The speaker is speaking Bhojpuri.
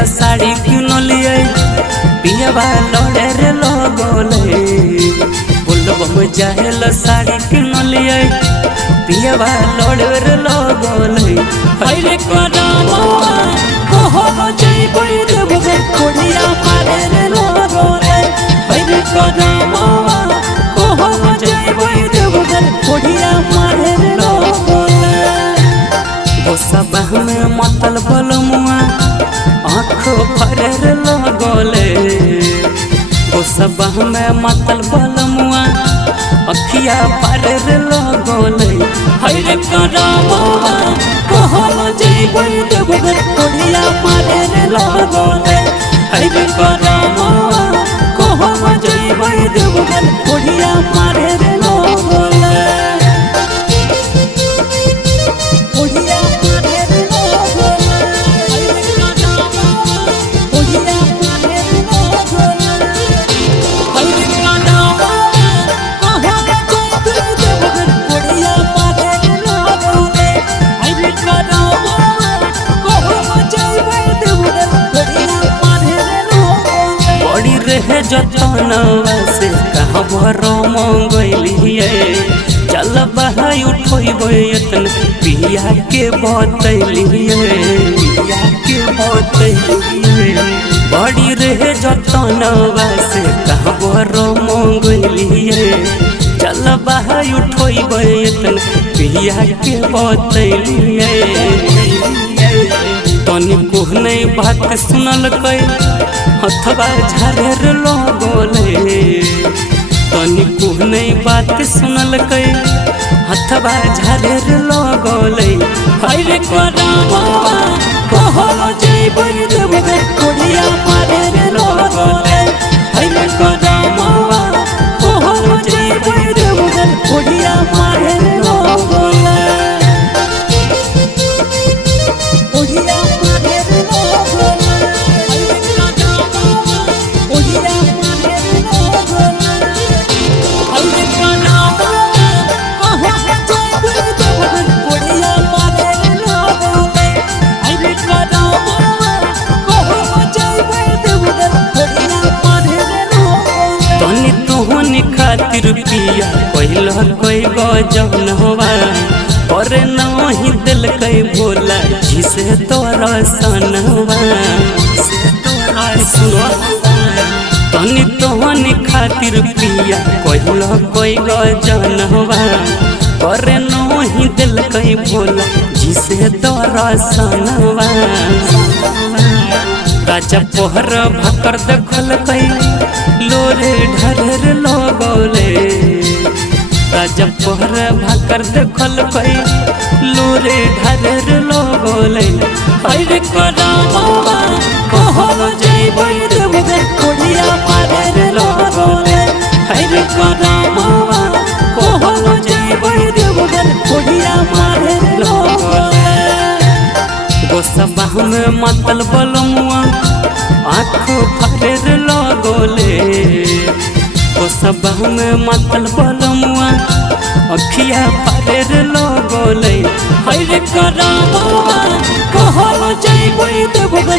जाहेला साड़ी किनलिए पियवा लड़े रे लगले बोलबम जाहेला साड़ी किनलिए पियवा लड़े रे लगले हरे करमवा कहो जइबै देबगे कोढ़िया मारे रे लगले हरे करमवा कहो जइबै देबगे कोढ़िया मारे रे लगले गोसबा में मतल बलमुआ आँख भरे रे लगले गोसबा में मतल बलमुआ अखिया भरे रे लगले हरे करमवा कहो जइबै देबगे कोढ़िया मारे रे लगले हरे करमवा कहो जइबै देबगे कोढ़िया मारे रे लगले जतनवा से कहाँ भरो मंगलिए चल बहाई उठोइबे एतन पिया के बतैलिए पिया के बतैलिए बड़ी रहे जतनवा से कहाँ भरो मंगलिए चल बहाई उठोइबे एतन पिया के बतैलिए तनिको नहीं बात सुनल कई हथवा झारे रे लगले तनिको नहीं बात सुनल कई हथवा झारे रे लगले हरे करमवा कहो जइबै देबगे कोढ़िया मारे रे लगले हरे करमवा कहो जइबै देबगे कोढ़िया मारे रे लगले खातिर पिया कहल कोई गजन हवा और नहीं दिल कई बोला जिसे तोरा सनवा तनी तोहनी खातिर पिया कहल कोई गजन हवा और नहीं दिल कई बोला जिसे तोरा सनवा राजा पोहर भकर देखल कई लोरे ढर लगले राजा पोहर भकर देखल कई लोरे ढर लगले हरे करमवा कहो जइबै देबगे कोढ़िया मारे रे लगले हरे करमवा कहो जइबै देबगे कोढ़िया मारे रे लगले गोसबा में मतल बलमुआ आँख भरे रे लगले गोसबा में मतल बलमुआ अखिया भरे रे लगले हरे करमवा कहो जइबै देबगे